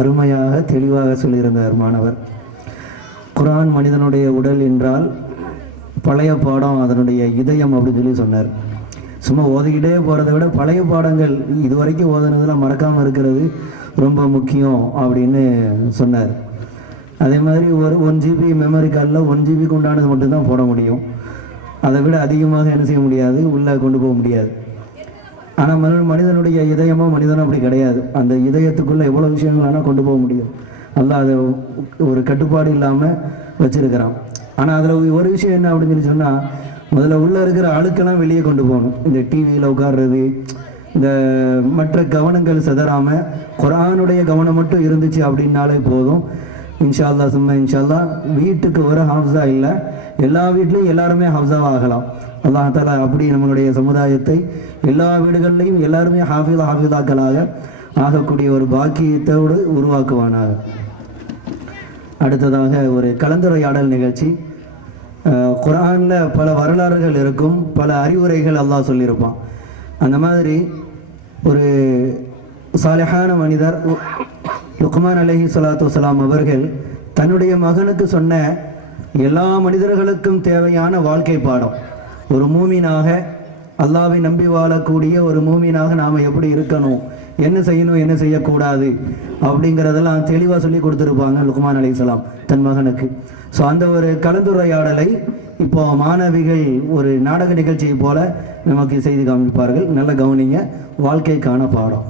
அருமையாக தெளிவாக சொல்லியிருந்தார் மாணவர். குர்ஆன் மனிதனுடைய உடல் என்றால் பழைய பாடம் அதனுடைய இதயம் அப்படின்னு சொல்லி சொன்னார். சும்மா ஓதிக்கிட்டே போகிறத விட பழைய பாடங்கள் இதுவரைக்கும் ஓதுனதெல்லாம் மறக்காமல் இருக்கிறது ரொம்ப முக்கியம் அப்படின்னு சொன்னார். அதே மாதிரி ஒரு 1 GB மெமரி கார்டில் 1 GBக்கு உண்டானது மட்டும்தான் போட முடியும். அதை விட அதிகமாக என்ன செய்ய முடியாது, உள்ளே கொண்டு போக முடியாது. ஆனால் மனிதனுடைய இதயமோ மனிதனும் அப்படி கிடையாது. அந்த இதயத்துக்குள்ளே எவ்வளோ விஷயங்கள் வேணால் கொண்டு போக முடியும். அல்லாஹ் அதை ஒரு கட்டுப்பாடு இல்லாமல் வச்சுருக்கிறான். ஆனால் அதில் ஒரு விஷயம் என்ன அப்படின்னு சொல்லி சொன்னால், முதல்ல உள்ளே இருக்கிற அழுக்கெல்லாம் வெளியே கொண்டு போகணும். இந்த டிவியில் உட்கார்றது, இந்த மற்ற கவனங்கள் சிதறாமல் குர்ஆனுடைய கவனம் மட்டும் இருந்துச்சு அப்படின்னாலே போதும். இன்ஷா அல்லாஹ் சும்மா இன்ஷா அல்லாஹ் வீட்டுக்கு ஒரு ஹாஃபிஸா இல்லை, எல்லா வீட்லேயும் எல்லாருமே ஹாஃபிஸாவாக ஆகலாம். அல்லாஹ் தஆலா அப்படி நம்மளுடைய சமுதாயத்தை எல்லா வீடுகள்லையும் எல்லாருமே ஹாஃபிஸாக்களாக ஆகக்கூடிய ஒரு பாக்கியத்தோடு உருவாக்குவானாக. அடுத்ததாக ஒரு கலந்துரையாடல் நிகழ்ச்சி. குர்ஆனில் பல வரலாறுகள் இருக்கும், பல அறிவுரைகள் அல்லாஹ் சொல்லியிருப்பான். அந்த மாதிரி ஒரு சாலிஹான மனிதர் லுக்மான் அலைஹிஸ்ஸலாத்து வஸ்ஸலாம் அவர்கள் தன்னுடைய மகனுக்கு சொன்ன எல்லா மனிதர்களுக்கும் தேவையான வாழ்க்கை பாடம், ஒரு மூமினாக அல்லாஹ்வை நம்பி வாழக்கூடிய ஒரு மூமினாக நாம் எப்படி இருக்கணும், என்ன செய்யணும் என்ன செய்யக்கூடாது அப்படிங்கிறதெல்லாம் தெளிவாக சொல்லி கொடுத்துருப்பாங்க லுக்மான் அலைஹிஸ்ஸலாம் தன் மகனுக்கு. ஸோ அந்த ஒரு கலந்துரையாடலை இப்போ மாணவிகள் ஒரு நாடக நிகழ்ச்சியை போல நமக்கு செய்து காமிப்பார்கள். நல்ல கவனிங்க, வாழ்க்கைக்கான பாடம்.